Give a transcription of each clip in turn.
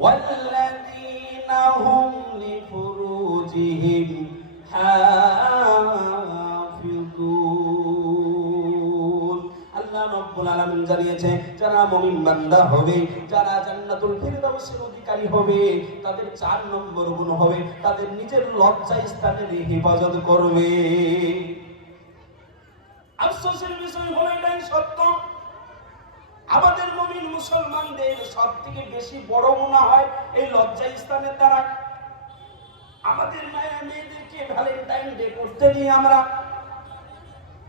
ওয়াল্লাযীনা হুম লিফুরুজিহিম হাফিজুন। আল্লাহ রাব্বুল আলামিন জানিয়েছে, যারা মুমিন বান্দা হবে, যারা জান্নাতুল ফিরদাউসের অধিকারী হবে, তাদের 4 নম্বর গুণ হবে, তাদের নিজের লজ্জা স্থানের হেফাজত করবে। আফসোসের বিষয় হলো এটাই সত্য, আমাদের মুমিন মুসলমানদের সবথেকে বেশি বড় গুনাহ হয় এই লজ্জা স্থানের দ্বারা। আমাদের মায়ের মেয়েদেরকে ভ্যালেন্টাইন ডে করতে দিই আমরা,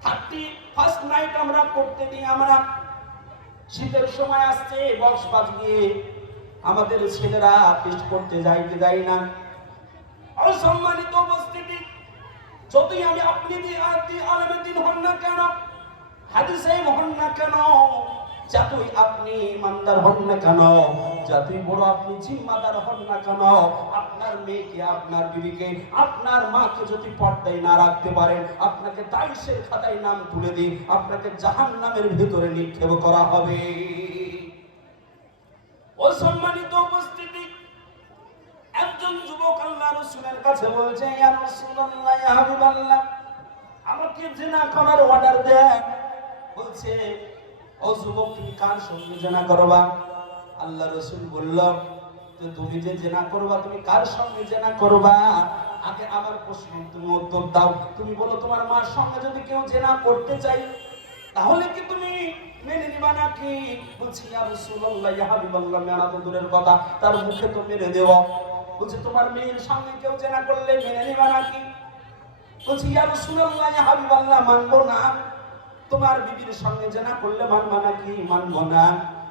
31st নাইট আমরা করতে দিই আমরা, শীতের সময় আসছে বক্স বাজিয়ে আমাদের ছেলেরা ফিস্ট করতে যায় কি যায় না? অসম্মানিত উপস্থিতি, যতই আমি আপনি আলেমে দিন হন না কেন, হাদিসে হন না কেন, যতই আপনি ইমানদার হন না কেন, যতই বড় আপনি জিম্মাদার হন না কেন, আপনার মেয়েকে, আপনার বিবিকে, আপনার মাকে যদি পর্দায় না রাখতে পারেন, আপনাকে দায়িশের খাতায় নাম তুলে দিই, আপনাকে জাহান্নামের ভিতরে নিক্ষেপ করা হবে। অসম্মানিত উপস্থিতি, একজন যুবক আল্লাহ রাসূলের কাছে বলছে, ইয়া রাসূলুল্লাহ, ইয়া হাবিবাল্লাহ, আমাকে জিনা করার অর্ডার দেন। বলছে, ও যুবক, তুমি কার সঙ্গে জিনা করবা? আল্লাহ রাসূল বলল, যে তুমি যে জিনা করবা, তুমি কার সঙ্গে জিনা করবা? আগে আমার প্রশ্ন তুমি উত্তর দাও। তুমি বলো, তোমার মার সঙ্গে যদি কেউ জিনা করতে চাই, তাহলে কি তুমি মেনে নিবা নাকি? বলছি, ইয়া রাসূলুল্লাহ, ইয়া হাবিবাল্লাহ, মেনা তো দূরের কথা, তার মুখে তো মেরে দেব। বলছে, তোমার মেয়ের সঙ্গে কেউ জিনা করলে মেনে নিবা নাকি? বলছি, ইয়া রাসূলুল্লাহ, ইয়া হাবিবাল্লাহ, মানবো না। তোমার বিবির সঙ্গে জিনা করলে মানবা নাকি? মানবো না।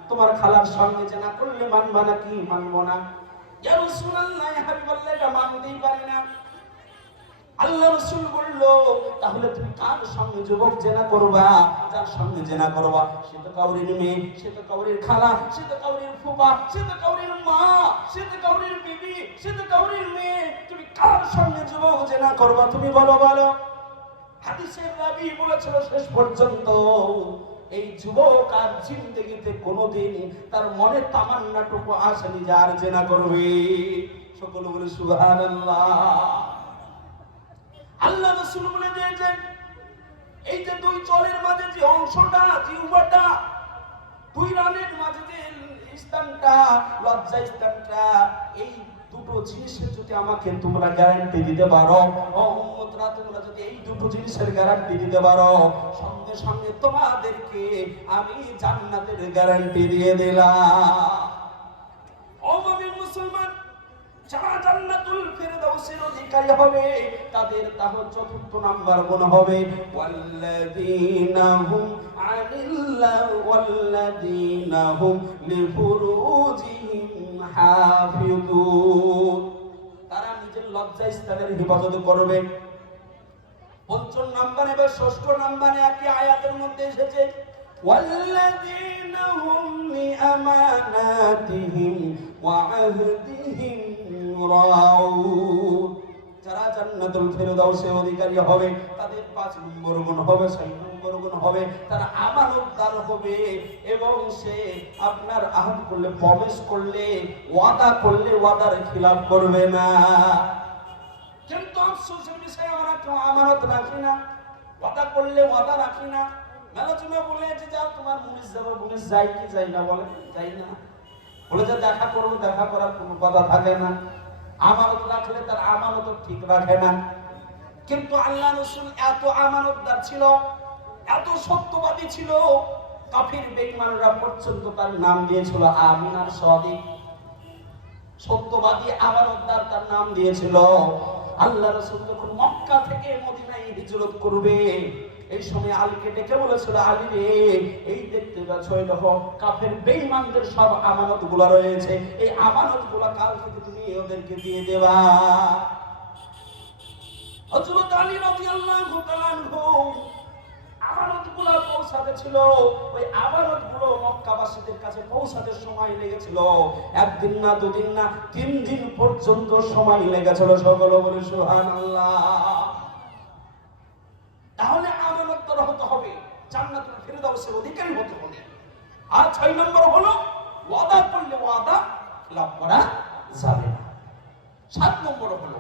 তোমার খালার সঙ্গে জিনা করলে মানবা নাকি? মানবো না। ইয়া রাসূলুল্লাহ, ইয়া হাবিবাল্লাহ, এটা মানতেই পারি না। আল্লাহ রাসূল বলল, তাহলে তুমি কার সঙ্গে যুবক জিনা করবা? যার সঙ্গে জিনা করবা সে তো কাউরির মেয়ে, সে তো কাউরির খালা, সে তো কাউরির ফুপা, সে তো কাউরির মা, সে তো কাউরির বিবি, সে তো কাউরির মেয়ে। তুমি কার সঙ্গে যুবক জিনা করবা? তুমি বলো, বলো। হাদিসের রাবী বলেছিল, শেষ পর্যন্ত এই যুবক আর জিন্দেগিতে কোনোদিন তার মনে তামান্নাটুকু আসেনি যে আর জিনা করবে। সকলে বলে সুবহানাল্লাহ। আল্লাহ রাসূল বলে দিয়েছেন, এই যে দুই চলের মাঝে যে অংশটা, জিহ্বাটা, দুই রানের মাঝে যে স্থানটা, লজ্জা স্থানটা, এই দুটো জিনিসের যদি আমাকে তোমরা গ্যারান্টি দিতে পারো, ও উম্মতরা, তোমরা যদি এই দুটো জিনিসের গ্যারান্টি দিতে পারো, সঙ্গে সঙ্গে তোমাদেরকে আমি জান্নাতের গ্যারান্টি দিয়ে দিলাম। ও মুমিন মুসলমান, যারা জান্নাতুল ফিরদাউসের অধিকারী হবে, তাদের তাহলে 4th নাম্বার গুণ হবে, ওয়াল্লাযীনা হুম ওয়াল্লাযীনা হুম লিফুরুজিহিম হাফিজুন। তারা নিজের লজ্জা স্থানের হেফাজত করবে। 5 নম্বরে বা 6ষ্ঠ নম্বরে একই আয়াতের মধ্যে এসেছে, ওয়াল্লাযীনা হুম লিআমানাতিহিম ওয়া আহদিহিম রাউন। যারা জান্নাতুল ফিরদাউসের অধিকারী হবে, তাদের 5 নম্বর গুণ হবে, 6 নম্বর গুণ হবে, তারা আমানতদার হবে এবং সে আপনার আহদ করলে, প্রমিস করলে, ওয়াদা করলে ওয়াদার খিলাফ করবে না। কিন্তু আফসোসের বিষয়, আমরা কেউ আমানত রাখি না, ওয়াদা করলে ওয়াদা রাখি না। মেলাচুমা বলে যে যাও তোমার মুনিশ যাবো, মুনিশ যাই কি যাই না? বলে যাই না। বলে যে দেখা করবো, দেখা করার কোনো কথা থাকে না। আমানত রাখলে তার আমানত ঠিক রাখে না। কিন্তু আল্লাহ রাসূল এত আমানতদার ছিল, এত সত্যবাদী ছিল, কাফির বেঈমানরা পর্যন্ত তার নাম দিয়েছিল আমিনার সাদিক। সত্যবাদী আমানতদার তার নাম দিয়েছিল। আল্লাহ রাসূল যখন মক্কা থেকে মদিনায় হিজরত করবে, এই সময় আলীকে ডেকে বলেছিল, আলী রে, এই দেখতে পাচ্ছ, এই দেখো কাফের বেঈমানদের সব আমানতগুলো রয়েছে, এই আমানতগুলো কাল থেকে তুমি ওদেরকে দিয়ে দেবা। হযরত আলী রাদিয়াল্লাহু তাআলা আনহু আমানতগুলো পৌঁছাতে ছিল, ওই আমানতগুলো মক্কাবাসীদের কাছে পৌঁছাতে সময় লেগেছিল 1 দিন না, 2 দিন না, 3 দিন পর্যন্ত সময় লেগেছিল। সকলে বলে সুবহানাল্লাহ। তাহলে আমানতদার হতে হবে, জান্নাতুল ফিরদাউসের অধিকারী হতে হবে। আর 6 নম্বর হলো, ওয়াদা করলে ওয়াদা লাভ করা যাবে না। 7 নম্বর হলো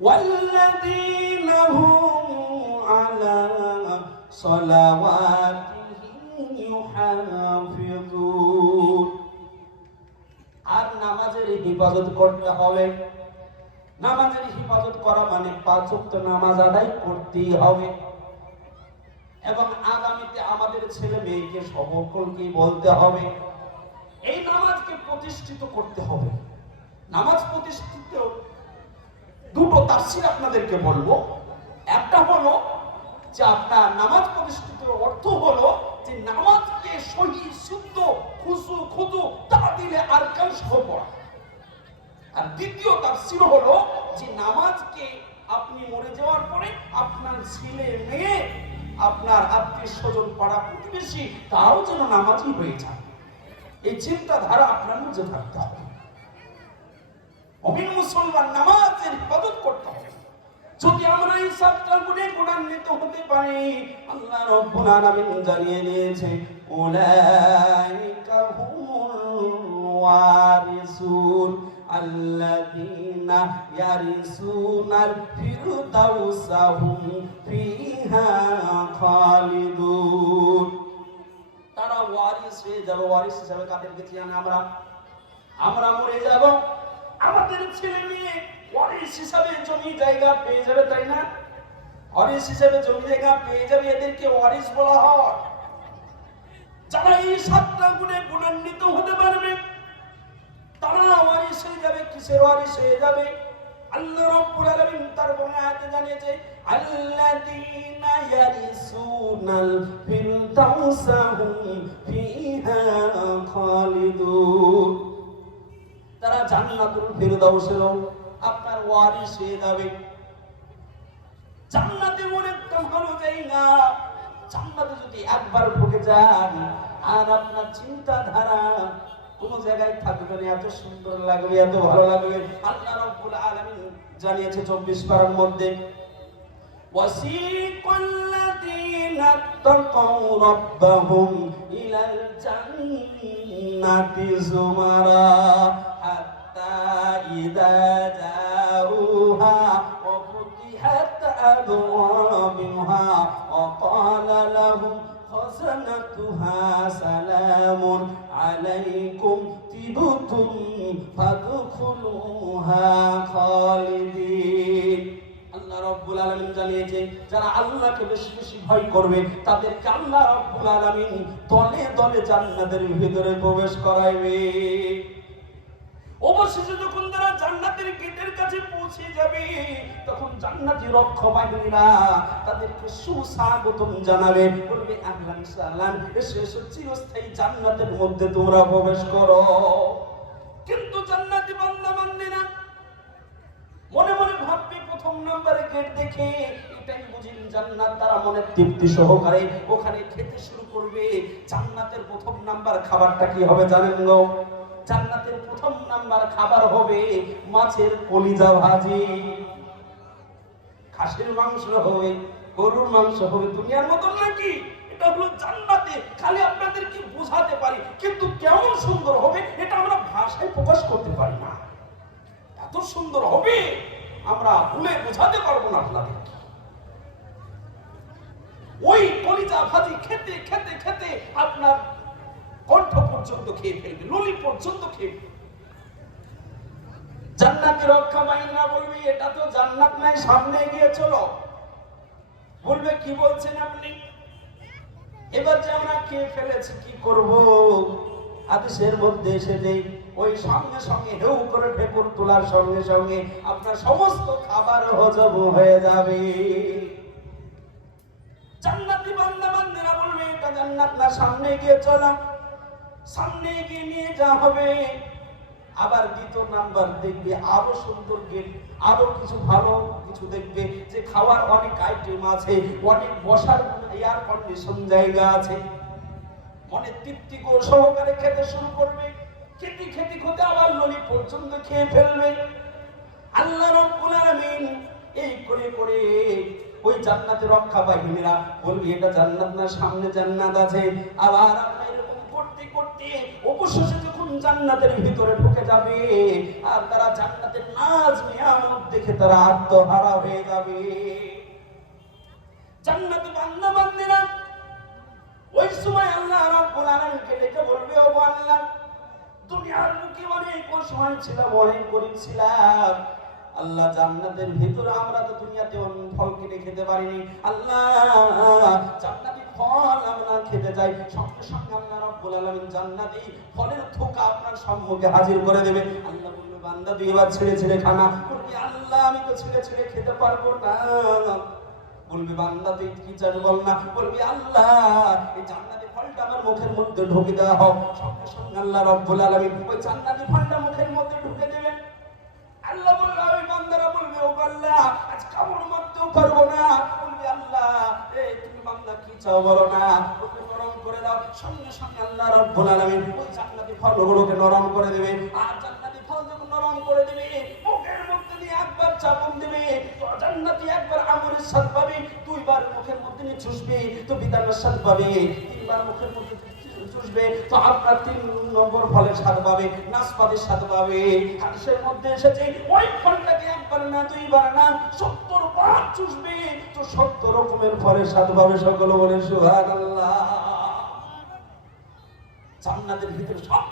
ওয়াল্লাযীনা হুম আলা সালাওয়াতিহিম ইউহাফিজুন। আর নামাজের হিফাজত করতে হবে। নামাজের হিফাজত করা মানে 5 ওয়াক্ত নামাজ আদায় করতেই হবে। এবং আগামীতে আমাদের ছেলে মেয়েকে সকলকে বলতে হবে এই নামাজকে প্রতিষ্ঠিত করতে হবে। নামাজ প্রতিষ্ঠিত দুটো তাফসীর আপনাদেরকে বলবো। একটা হলো যে আপনার নামাজ প্রতিষ্ঠিতের অর্থ হলো যে নামাজকে সহি শুদ্ধ খুশু খুদু তাদিলে আরকান সহ পড়া। আর দ্বিতীয় তাফসীর হলো যে নামাজকে আপনি মরে যাওয়ার পরে আপনার ছেলে মেয়ে আপনার আত্মীয় স্বজন পাড়া প্রতিবেশী তাও যেন নামাজি হয়ে যায়, এই চিন্তাধারা আপনার মধ্যে থাকতে হবে। মুমিন মুসলমান নামাজের ইবাদত করতে হবে। যদি আমরা এই 7টা গুণে গুণান্বিত হতে পারি, আল্লাহ রাব্বুল আলামিন জানিয়ে দিয়েছে উলাইকা হুমুল ওয়ারিসুন আল্লাযীনা ইয়ারিসুনাল ফিরদাউসা হুম ফিহা খালিদুন। তারা ওয়ারিস হয়ে যাবে। ওয়ারিস হিসেবে কাদেরকে চিনি আমরা মরে যাব, আমাদের ছেলে মেয়ে ওয়ারিস হিসাবে জমি জায়গা পেয়ে যাবে, তাই না? ওয়ারিস হিসাবে জমি জায়গা পেয়ে যাবে, এদেরকে ওয়ারিস বলা হয়। যারা এই 7টা গুণে গুণান্বিত হতে পারবে তারা ওয়ারিস হয়ে যাবে। কিসের ওয়ারিস হয়ে যাবে? আল্লাহ রাব্বুল আলামিন তার আয়াতে জানিয়েছে আল্লাযীনা ইয়ারিসুনাল ফিরদাউসা হুম ফিহা খালিদুন। তারা জান্নাতুল ফিরদাউসের আপনার ওয়ারিস হয়ে যাবে। জান্নাতে অনেক ভালো জায়গা। জান্নাতে যদি একবার ঢুকে যান আর আপনার চিন্তাধারা কোন জায়গায় থাকবে না, এত সুন্দর লাগবে, এত ভালো লাগবে। আল্লাহ রাব্বুল আলামিন জানিয়েছে 24 পারার মধ্যে ওয়াসিকাল্লাযীনা তাকাউ রাব্বাহুম ইলাল জান্নাতি যুমারা হাত্তা ইযা জাউহা ওয়া ফুতিহাত আবওয়াবুহা ওয়া ক্বালা লাহুম খাযানাতুহা সালামুন আলাইকুম তিবতুম ফাদখুলুহা খালিদিন। আল্লাহ রাব্বুল আলামিন জানিয়েছে যারা আল্লাহকে বেশি বেশি ভয় করবে তাদেরকে আল্লাহ রাব্বুল আলামিন দলে দলে জান্নাতের ভিতরে প্রবেশ করাইবে। অবশেষে যখন তারা জান্নাতের গেটের কাছে পৌঁছে যাবে তখন জান্নাতি রক্ষক বাহিনীরা তাদেরকে সুস্বাগতম জানাবে, বলবে আহলান সাহলান, এসো এসো, চিরস্থায়ী জান্নাতের মধ্যে তোমরা প্রবেশ করো। কিন্তু জান্নাতি বান্দা বান্দিরা মনে মনে ভাববে প্রথম নম্বরে গেট দেখে এটাই বুঝি জান্নাত। তারা মনে তৃপ্তি সহকারে ওখানে খেতে শুরু করবে। জান্নাতের প্রথম নাম্বার খাবারটা কি হবে জানেন গো? জান্নাতের প্রথম নাম্বার খাবার হবে মাছের কলিজা ভাজি, খাসির মাংস হবে, গরুর মাংস হবে। দুনিয়ার মতন নাকি? এটা হলো জান্নাতে। খালি আপনাদেরকে বোঝাতে পারি, কিন্তু কেমন সুন্দর হবে এটা আমরা ভাষায় প্রকাশ করতে পারি না। এত সুন্দর হবে আমরা বলে বোঝাতে পারবো না আপনাদের। ওই কলিজা ভাজি খেতে খেতে খেতে আপনার কণ্ঠ পর্যন্ত খেয়ে ফেলবে, নলি পর্যন্ত খেয়ে ফেলবে। জান্নাতি রক্ষা বাহিনীরা বলবে এটা তো জান্নাত নাই, সামনে এগিয়ে চলো। বলবে কি বলছেন আপনি? এবার যে আমরা খেয়ে ফেলেছি কি করব? হাদিসের মধ্যে এসে দেই ওই সঙ্গে সঙ্গে হেউ করে ঠেকুর তোলার সঙ্গে সঙ্গে আপনার সমস্ত খাবার হজম হয়ে যাবে। জান্নাতি বান্দা বান্দিরা বলবে এটা জান্নাত না, সামনে এগিয়ে চলো। সামনে এগিয়ে নিয়ে যাওয়া হবে। আবার দ্বিতীয় নাম্বার দেখবে আরো সুন্দর গেট, আরো কিছু ভালো কিছু দেখবে যে খাওয়ার অনেক আইটেম আছে, অনেক বসার এয়ার কন্ডিশন জায়গা আছে। মনে তৃপ্তি করে সহকারে খেতে শুরু করবে। খেতে খেতে খেতে আবার নলি পর্যন্ত খেয়ে ফেলবে। আল্লাহ রাব্বুল আলামিন এই করে করে ওই জান্নাতের রক্ষা বাহিনীরা বলবে এটা জান্নাত না, সামনে জান্নাত আছে। আবার আমরা এরকম করতে করতে অবশেষে যখন জান্নাতের ভিতরে ঢুকে যাবে আর তারা জান্নাতের নাজ নিয়ামত দেখে তারা আত্মহারা হয়ে যাবে। জান্নাতে বান্দা বান্দিরা ওই সময় আল্লাহ রাব্বুল আলামিনকে ডেকে বলবে, ও আল্লাহ, দুনিয়ার মুখে অনেক সময় ছিলাম, অনেক গরিব ছিলাম, আল্লাহ জান্নাতের ভিতরে আমরা তো দুনিয়াতে অন্য ফল কিনে খেতে পারিনি, আল্লাহ জান্নাতি ফল আমরা খেতে চাই। সঙ্গে সঙ্গে আল্লাহ রাব্বুল আলামিন জান্নাতি ফলের থোকা আপনার সম্মুখে হাজির করে দেবে। আল্লাহ বলবে, বান্দা তুই এবার ছেড়ে ছেড়ে খানা। বলবি, আল্লাহ আমি তো ছেড়ে ছেড়ে খেতে পারবো না। বলবি, বান্দা তুই কি চাস বল না। বলবি, আল্লাহ এই জান্নাতি ফলটা আমার মুখের মধ্যে ঢুকে দেওয়া হোক। সঙ্গে সঙ্গে আল্লাহ রাব্বুল আলামিন ওই জান্নাতি ফলটা মুখের মধ্যে ঢুকে দেবেন। আল্লাহ বলবে, ওই বান্দারা বলবে, ও আল্লাহ আজ কামড় মারতেও পারবো না। বলবি, আল্লাহ তুমি বান্দা কি চাও বলো না। বলবে, নরম করে দাও। সঙ্গে সঙ্গে আল্লাহ রাব্বুল আলামিন ওই জান্নাতি ফলগুলোকে নরম করে দেবে। আর জান্নাতি ফল যখন নরম করে দেবে, মুখের মধ্যে দিয়ে একবার চাপন দেবে তো জান্নাতি একবার আমরের স্বাদ পাবে, দুইবার মুখের মধ্যে নিয়ে চুষবে তো বিধানের স্বাদ পাবে, তিনবার মুখের মধ্যে চুষবে তো আপনার 3 নম্বর ফলের স্বাদ পাবে, নাশপাতির স্বাদ পাবে। হাদিসের মধ্যে এসেছে ওই ফলটাকে একবার না দুইবার না 70 বার চুষবে তো 70 রকমের ফলের স্বাদ পাবে। সকলে বলেন সুবহানাল্লাহ। জান্নাতের ভিতরে সব